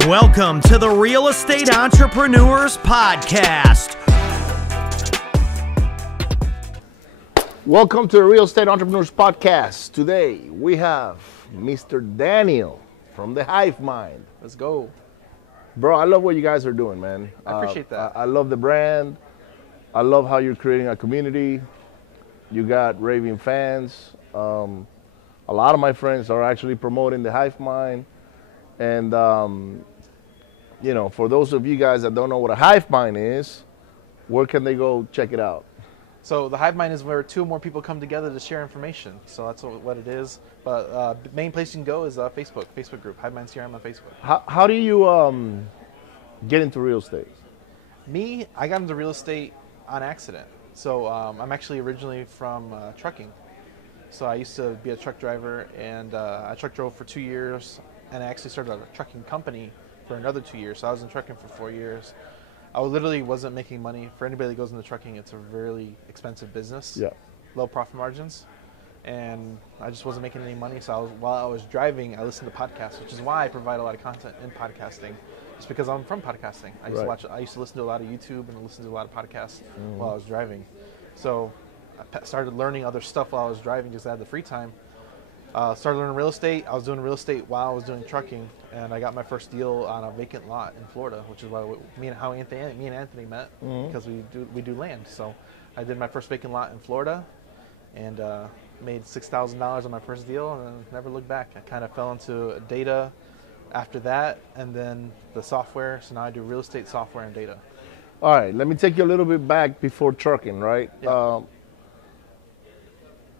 Welcome to the Real Estate Entrepreneurs Podcast. Welcome to the Real Estate Entrepreneurs Podcast. Today we have Mr. Daniel from the Hive Mind. Let's go. Bro, I love what you guys are doing, man. I appreciate that. I love the brand. I love how you're creating a community. You got raving fans. A lot of my friends are actually promoting the Hive Mind. And, you know, for those of you guys that don't know what a Hive Mind is, where can they go check it out? So the Hive Mind is where two or more people come together to share information. So that's what it is. But the main place you can go is Facebook group, Hive Mind CRM on Facebook. How do you get into real estate? Me, I got into real estate on accident. So I'm actually originally from trucking. So I used to be a truck driver, and I truck drove for 2 years, and I actually started a trucking company for another 2 years. So I was in trucking for 4 years. I literally wasn't making money. For anybody that goes into trucking, it's a really expensive business. Yeah. Low profit margins. And I just wasn't making any money. So while I was driving, I listened to podcasts, which is why I provide a lot of content in podcasting. It's because I'm from podcasting. I used to listen to a lot of YouTube and listen to a lot of podcasts while I was driving. So I started learning other stuff while I was driving because I had the free time. Started learning real estate. I was doing real estate while I was doing trucking, and I got my first deal on a vacant lot in Florida, which is why me and Anthony met, because we do land. So I did my first vacant lot in Florida, and made $6,000 on my first deal, and then never looked back. I kind of fell into data after that, and then the software. So now I do real estate, software, and data. All right, let me take you a little bit back before trucking, right? Yeah.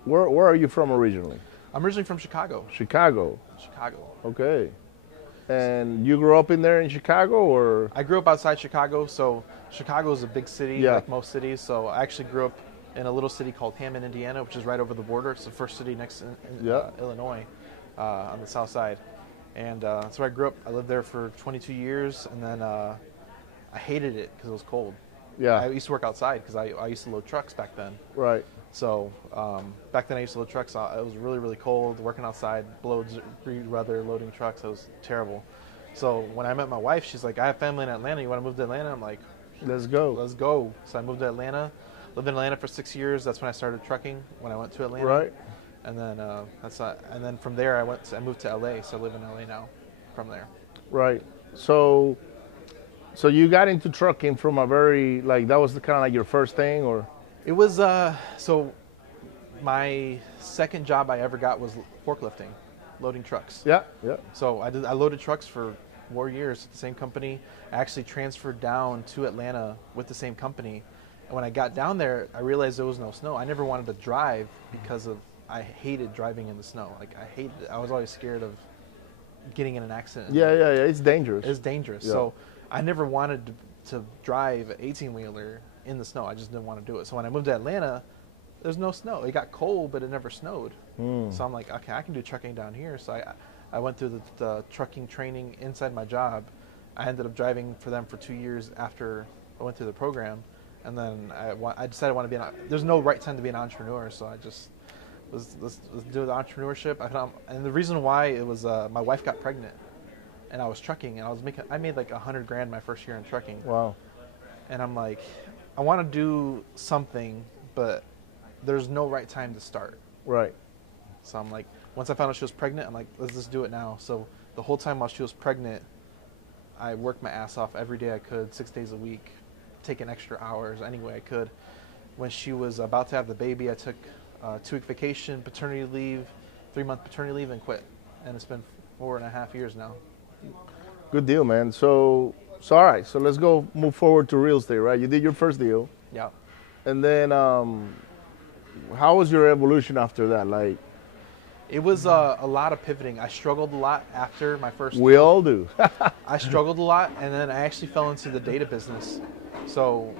Where are you from originally? I'm originally from Chicago. Chicago. Okay. And you grew up in there in Chicago, or? I grew up outside Chicago, so Chicago is a big city, Yeah. like most cities. So I actually grew up in a little city called Hammond, Indiana, which is right over the border. It's the first city next in Yeah. Illinois, on the south side. And that's where I grew up. I lived there for 22 years, and then I hated it because it was cold. Yeah. I used to work outside because I used to load trucks back then. Right. So back then I used to load trucks. It was really, really cold, working outside, below degree weather, loading trucks. It was terrible. So when I met my wife, she's like, I have family in Atlanta. You want to move to Atlanta? I'm like, Let's go. let's go. So I moved to Atlanta, lived in Atlanta for 6 years. That's when I started trucking, when I went to Atlanta. Right. And then and then from there I moved to LA. So I live in LA now from there. Right. So you got into trucking from a very, like, that was the kind of like your first thing, or? It was, so my second job I ever got was forklifting, loading trucks. Yeah. So I loaded trucks for 4 years at the same company. I actually transferred down to Atlanta with the same company. And when I got down there, I realized there was no snow. I never wanted to drive because I hated driving in the snow. Like, I was always scared of getting in an accident. Yeah. It's dangerous. It's dangerous. Yeah. So I never wanted to drive an 18-wheeler in the snow. I just didn't want to do it. So when I moved to Atlanta, there's no snow. It got cold, but it never snowed. So I'm like, okay, I can do trucking down here. So I went through the trucking training inside my job. I ended up driving for them for 2 years after I went through the program. And then I decided I want to be there's no right time to be an entrepreneur. So I just let's do the entrepreneurship. And the reason why it was my wife got pregnant, and I was trucking, and I made like $100,000 my first year in trucking. Wow. And I'm like, I want to do something, but there's no right time to start. Right. So I'm like, once I found out she was pregnant, I'm like, let's just do it now. So the whole time while she was pregnant, I worked my ass off every day I could, 6 days a week, taking extra hours any way I could. When she was about to have the baby, I took 2-week vacation, paternity leave, 3-month paternity leave, and quit. And it's been 4.5 years now. Good deal, man. So all right. So let's move forward to real estate, right? You did your first deal. Yeah. And then, how was your evolution after that? Like, It was a lot of pivoting. I struggled a lot after my first we deal. all do. I struggled a lot, and then I actually fell into the data business. So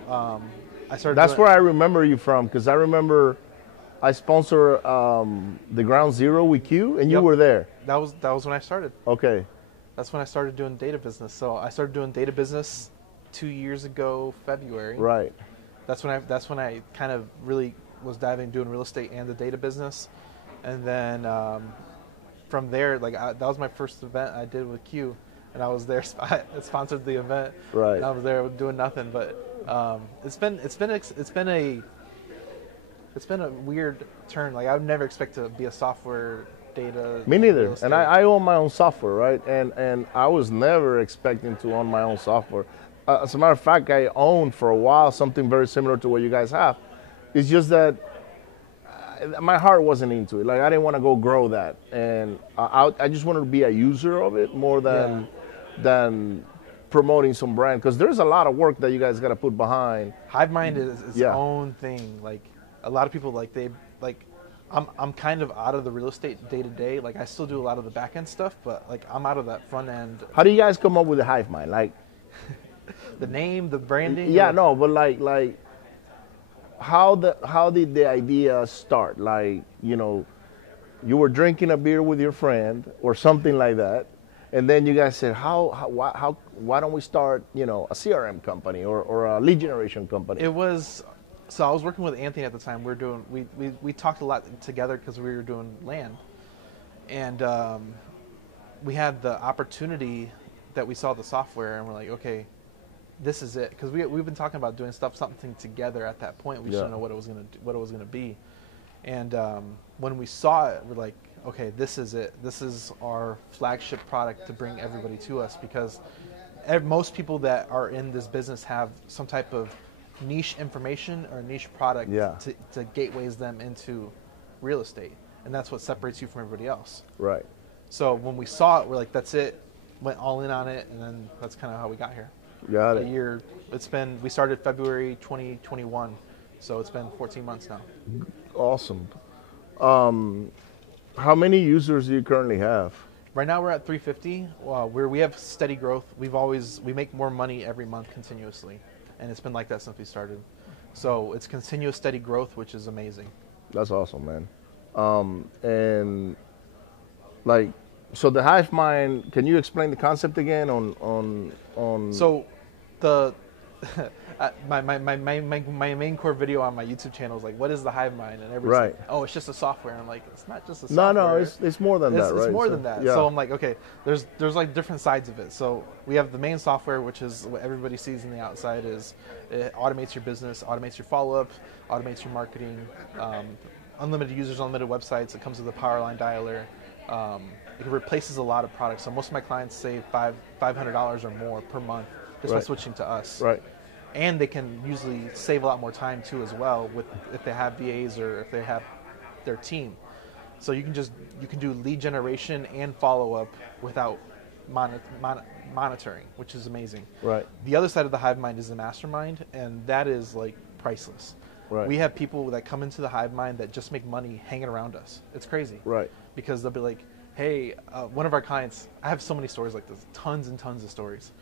I started. That's where I remember you from, because I remember I sponsor the Ground Zero with Q, and you Yep. were there. That was when I started. Okay. That's when I started doing data business. So I started doing data business 2 years ago, February. Right. That's when I kind of really was diving doing real estate and the data business, and then from there, that was my first event I did with Q. and I was there. I sponsored the event, Right. and I was there doing nothing. But it's been a weird turn. Like I would never expect to be a software data. Me neither. real estate. And I own my own software, right? And I was never expecting to own my own software. As a matter of fact, I owned for a while something very similar to what you guys have. It's just that my heart wasn't into it. Like I didn't want to go grow that, and I just wanted to be a user of it more than promoting some brand. Because there's a lot of work that you guys got to put behind. HiveMind is its own thing. Like a lot of people, I'm kind of out of the real estate day to day. Like I still do a lot of the back end stuff, but like I'm out of that front end. How do you guys come up with the HiveMind? Like the name, the branding. Yeah, no, but like how did the idea start? Like, you know, you were drinking a beer with your friend or something like that, and then you guys said, why don't we start, you know, a CRM company or a lead generation company? It was. So I was working with Anthony at the time. We talked a lot together because we were doing land, and we had the opportunity that we saw the software, and we're like, okay, this is it. Because we've been talking about doing something together at that point. We just didn't know what it was gonna be, and when we saw it, we're like, okay, this is it. This is our flagship product to bring everybody to us, because most people that are in this business have some type of niche information or niche product to gateways them into real estate, and that's what separates you from everybody else. Right. So when we saw it, we're like, that's it. Went all in on it, and then that's kind of how we got here. Got it. We started February 2021, so it's been 14 months now. Awesome. How many users do you currently have? Right now we're at 350. We have steady growth. We make more money every month continuously, and it's been like that since we started. So it's continuous steady growth, which is amazing. That's awesome, man. And like, so the HiveMind, can you explain the concept again on? So the my main core video on my YouTube channel is like, what is the HiveMind? And everybody's like, oh, it's just a software. And I'm like, it's not just a software. No, it's more than that, right? It's more than that. Yeah. So I'm like, okay, there's like different sides of it. So we have the main software, which is what everybody sees on the outside. Is it automates your business, automates your follow-up, automates your marketing, unlimited users, unlimited websites. It comes with a power line dialer. It replaces a lot of products. So most of my clients save $500 or more per month just by switching to us. Right. And they can usually save a lot more time too as well if they have VAs or if they have their team. So you can do lead generation and follow up without monitoring, which is amazing. Right. The other side of the HiveMind is the mastermind, and that is like priceless. Right. We have people that come into the HiveMind that just make money hanging around us. It's crazy. Right. Because they'll be like, hey, one of our clients, I have so many stories like this, tons and tons of stories.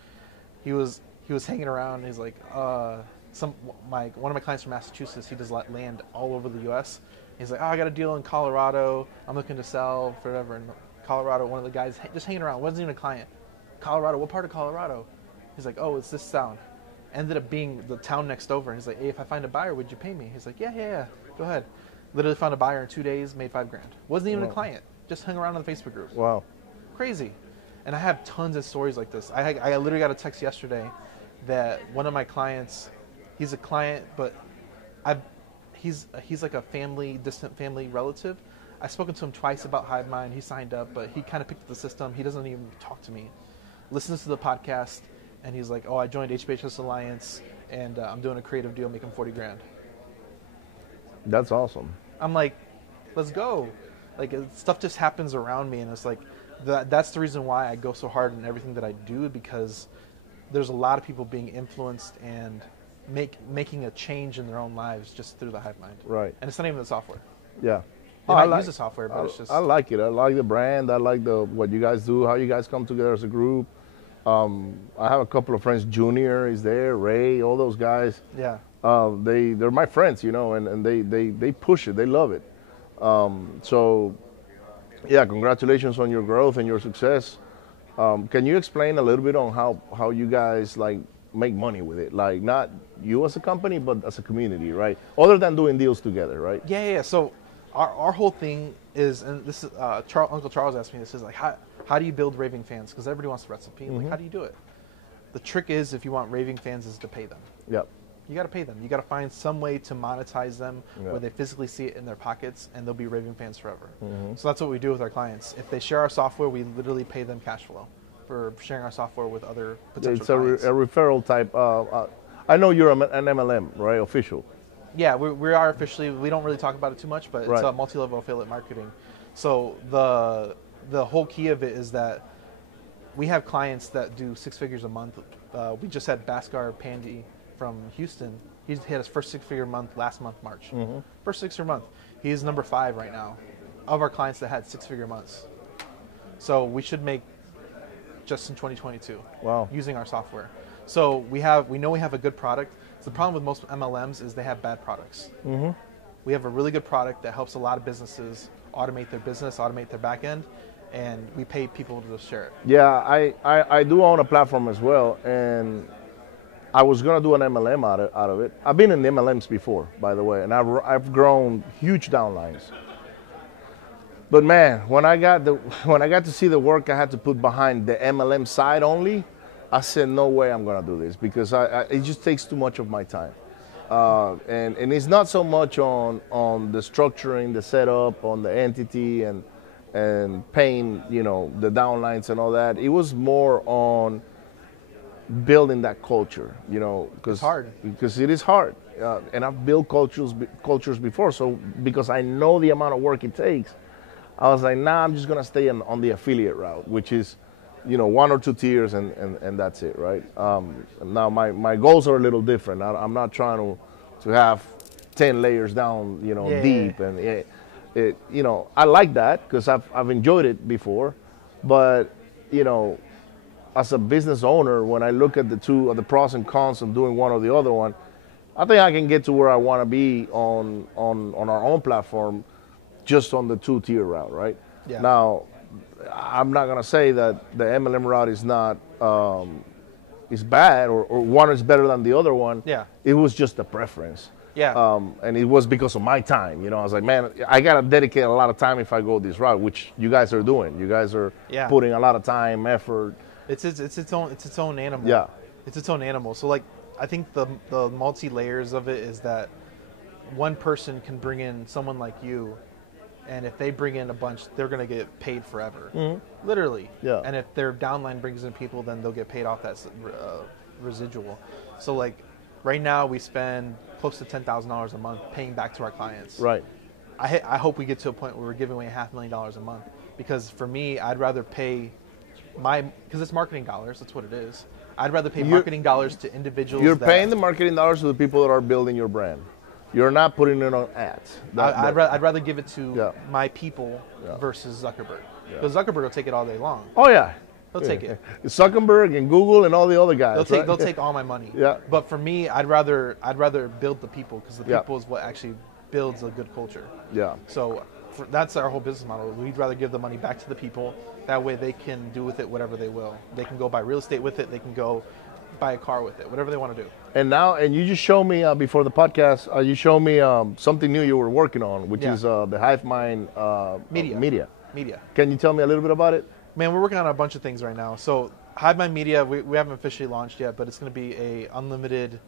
He was hanging around, and he's like, one of my clients from Massachusetts, he does land all over the U.S. He's like, oh, I got a deal in Colorado. I'm looking to sell for whatever. In Colorado, one of the guys just hanging around, wasn't even a client. Colorado, what part of Colorado? He's like, oh, it's this town. Ended up being the town next over. And he's like, hey, if I find a buyer, would you pay me? He's like, yeah, go ahead. Literally found a buyer in 2 days, made $5,000. Wasn't even a client. Just hung around on the Facebook groups. Wow. Crazy. And I have tons of stories like this. I literally got a text yesterday that one of my clients, he's a client, but he's like a distant family relative. I've spoken to him twice about HiveMind. He signed up, but he kind of picked up the system. He doesn't even talk to me. Listens to the podcast, and he's like, oh, I joined HBHS Alliance, and I'm doing a creative deal, making $40,000. That's awesome. I'm like, let's go. Like, stuff just happens around me, and it's like, that's the reason why I go so hard in everything that I do, because there's a lot of people being influenced and making a change in their own lives just through the HiveMind. Right. And it's not even the software. Yeah. They might use the software, but it's just... I like it. I like the brand. I like what you guys do, how you guys come together as a group. I have a couple of friends. Junior is there, Ray, all those guys. Yeah. They're my friends, you know, and they push it. They love it. So, yeah, congratulations on your growth and your success. Can you explain a little bit on how you guys like make money with it? Like not you as a company, but as a community, right? Other than doing deals together, right? Yeah. So our whole thing is, and this is Uncle Charles asked me this, is like how do you build raving fans? Because everybody wants the recipe. Like, how do you do it? The trick is, if you want raving fans, is to pay them. Yep. You got to pay them. You got to find some way to monetize them where they physically see it in their pockets, and they'll be raving fans forever. So that's what we do with our clients. If they share our software, we literally pay them cash flow for sharing our software with other potential clients. It's a referral type. I know you're an MLM, right? Official. Yeah, we are officially. We don't really talk about it too much, but it's a multi-level affiliate marketing. So the whole key of it is that we have clients that do 6 figures a month. We just had Bhaskar Pandey from Houston. He had his first 6-figure month last month, March. First 6-figure month. He is number 5 right now of our clients that had 6-figure months. So we should make just in 2022 using our software. So we know we have a good product. So the problem with most MLMs is they have bad products. We have a really good product that helps a lot of businesses automate their business, automate their back end, and we pay people to share it. Yeah, I do own a platform as well, and I was going to do an MLM out of it. I've been in MLMs before, by the way, and I've grown huge downlines. But man, when I got to see the work I had to put behind the MLM side only, I said, no way I'm going to do this, because it just takes too much of my time. And it's not so much on the structuring, the setup, on the entity and paying, the downlines and all that. It was more on building that culture, because it's hard. Because it is hard, and I've built cultures before. So because I know the amount of work it takes, I was like, nah, I'm just gonna stay on the affiliate route, which is, 1 or 2 tiers, and that's it, right? Now my goals are a little different. I'm not trying to have 10 layers down, deep, and I like that because I've enjoyed it before, but as a business owner, when I look at the pros and cons of doing one or the other one, I think I can get to where I want to be on our own platform, just on the 2-tier route, right? Yeah. Now, I'm not gonna say that the MLM route is not is bad or one is better than the other one. Yeah. It was just a preference. Yeah. And it was because of my time. I was like, man, I gotta dedicate a lot of time if I go this route, which you guys are doing. You guys are putting a lot of time, effort. It's its own animal. Yeah. It's its own animal. So like, I think the multi layers of it is that one person can bring in someone like you, and if they bring in a bunch, they're going to get paid forever. Literally. Yeah. And if their downline brings in people, then they'll get paid off that residual. So like, right now we spend close to $10,000 a month paying back to our clients. Right. I hope we get to a point where we're giving away $500,000 a month, because for me, I'd rather pay because it's marketing dollars. That's what it is. I'd rather pay marketing dollars to individuals. You're paying the marketing dollars to the people that are building your brand. You're not putting it on ads. I'd rather give it to my people versus Zuckerberg. Because Zuckerberg will take it all day long. Oh yeah, He'll take it. Zuckerberg and Google and all the other guys. They'll take all my money. Yeah. But for me, I'd rather build the people, because the people is what actually builds a good culture. Yeah. So that's our whole business model. We'd rather give the money back to the people. That way they can do with it whatever they will. They can go buy real estate with it. They can go buy a car with it, whatever they want to do. And you just showed me before the podcast, you showed me something new you were working on, which is the Hive Mind Media. Can you tell me a little bit about it? Man, we're working on a bunch of things right now. So Hive Mind Media, we haven't officially launched yet, but it's going to be a unlimited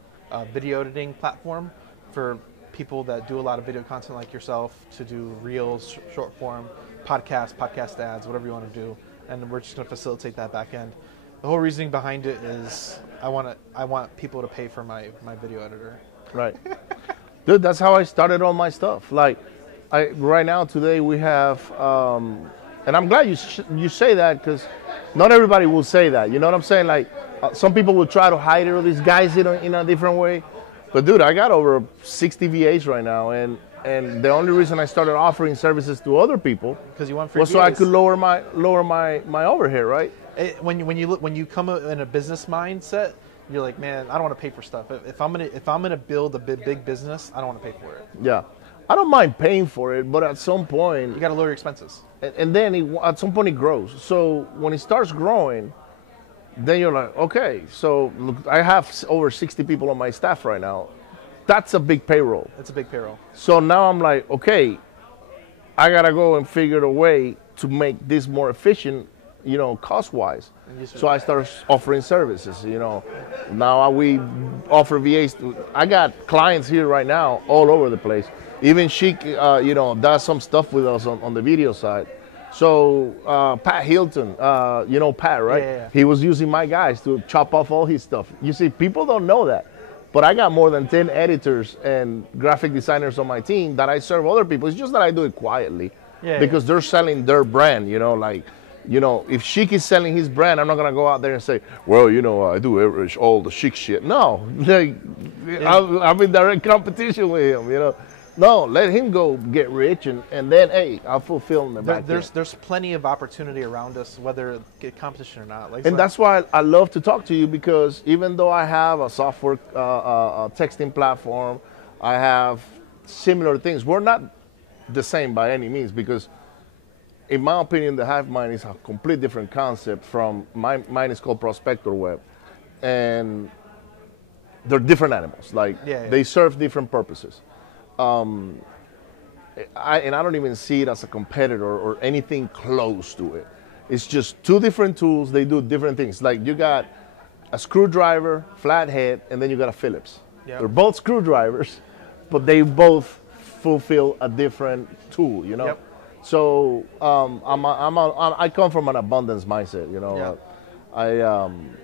video editing platform for people that do a lot of video content like yourself, to do reels, short form, podcast ads, whatever you want to do. And we're just going to facilitate that back end. The whole reasoning behind it is I want people to pay for my video editor. Right. Dude, that's how I started all my stuff. Like, right now, today, we have, and I'm glad you say that, because not everybody will say that. You know what I'm saying? Like, some people will try to hide it or disguise it in a different way. But, dude, I got over 60 VAs right now, and the only reason I started offering services to other people because you want free was so I could lower my overhead, right? When you come in a business mindset, you're like, man, I don't want to pay for stuff. If I'm gonna build a big business, I don't want to pay for it. Yeah, I don't mind paying for it, but at some point you got to lower your expenses. And then at some point it grows. So when it starts growing, then you're like, okay, so look, I have over 60 people on my staff right now. That's a big payroll. It's a big payroll. So now I'm like, okay, I gotta go and figure a way to make this more efficient, cost-wise. So I start offering services. Now we offer VAs. I got clients here right now all over the place. Even Chic, does some stuff with us on the video side. So Pat Hilton, Pat, right? Yeah. He was using my guys to chop off all his stuff. You see, people don't know that. But I got more than 10 editors and graphic designers on my team that I serve other people. It's just that I do it quietly because they're selling their brand, if Chic is selling his brand, I'm not going to go out there and say, well, I do all the Chic shit. No, I'm in direct competition with him, No, let him go get rich, and then, hey, I'll fulfill in the back. There's plenty of opportunity around us, whether get competition or not. That's why I love to talk to you, because even though I have a software texting platform, I have similar things. We're not the same by any means, because in my opinion, the Hive Mind is a complete different concept from mine is called Prospector Web, and they're different animals. They serve different purposes. I don't even see it as a competitor or anything close to it. It's just two different tools. They do different things. Like you got a screwdriver, flathead, and then you got a Phillips. Yep. They're both screwdrivers, but they both fulfill a different tool. Yep. So I come from an abundance mindset. Yep.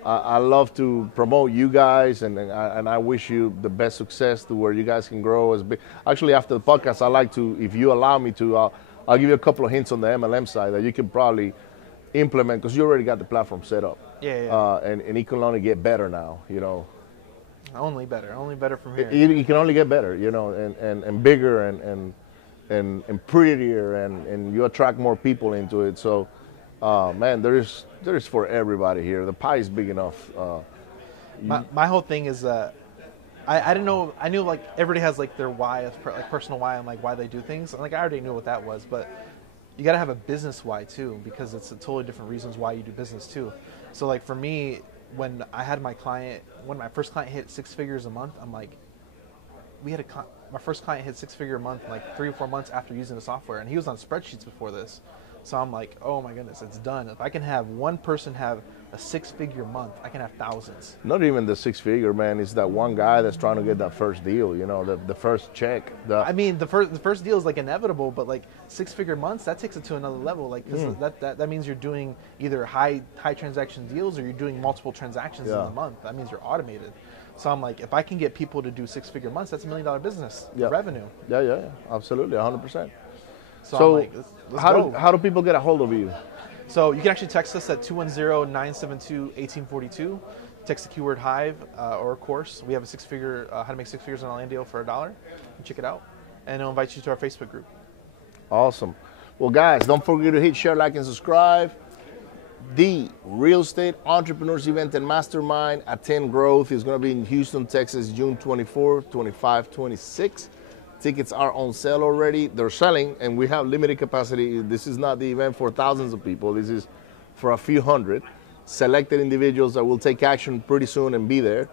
I love to promote you guys, and I wish you the best success to where you guys can grow as big. Actually, after the podcast, I like to, if you allow me to, I'll give you a couple of hints on the MLM side that you can probably implement, because you already got the platform set up. And it can only get better now, Only better from here. It can only get better, and bigger and prettier, and you attract more people into it. So. Man, there's for everybody here. The pie is big enough. My whole thing is I didn't know. I knew like everybody has like their why, like personal why, and like why they do things. And like I already knew what that was, but you got to have a business why too, because it's a totally different reasons why you do business too. So like for me, when I had my first client hit 6 figures a month, I'm like, my first client hit 6 figure a month like 3 or 4 months after using the software, and he was on spreadsheets before this. So I'm like, oh my goodness, it's done. If I can have one person have a 6-figure month, I can have thousands. Not even the 6-figure, man. It's that one guy that's trying to get that first deal, the first check. The first deal is like inevitable, but like 6-figure months, that takes it to another level. Like that means you're doing either high transaction deals, or you're doing multiple transactions in a month. That means you're automated. So I'm like, if I can get people to do 6-figure months, that's $1 million business revenue. Yeah, absolutely, 100%. So I'm like, let's go. How do people get a hold of you? So you can actually text us at 210-972-1842. Text the keyword Hive or course. We have a 6-figure, how to make 6 figures on a land deal for $1. Check it out. And it'll invite you to our Facebook group. Awesome. Well, guys, don't forget to hit share, like, and subscribe. The Real Estate Entrepreneurs Event and Mastermind at 10 Growth is going to be in Houston, Texas, June 24, 25, 26. Tickets are on sale already. They're selling, and we have limited capacity. This is not the event for thousands of people. This is for a few hundred selected individuals that will take action pretty soon and be there.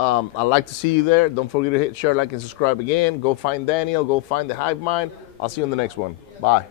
I'd like to see you there. Don't forget to hit share, like, and subscribe again. Go find Daniel. Go find the Hive Mind. I'll see you on the next one. Bye.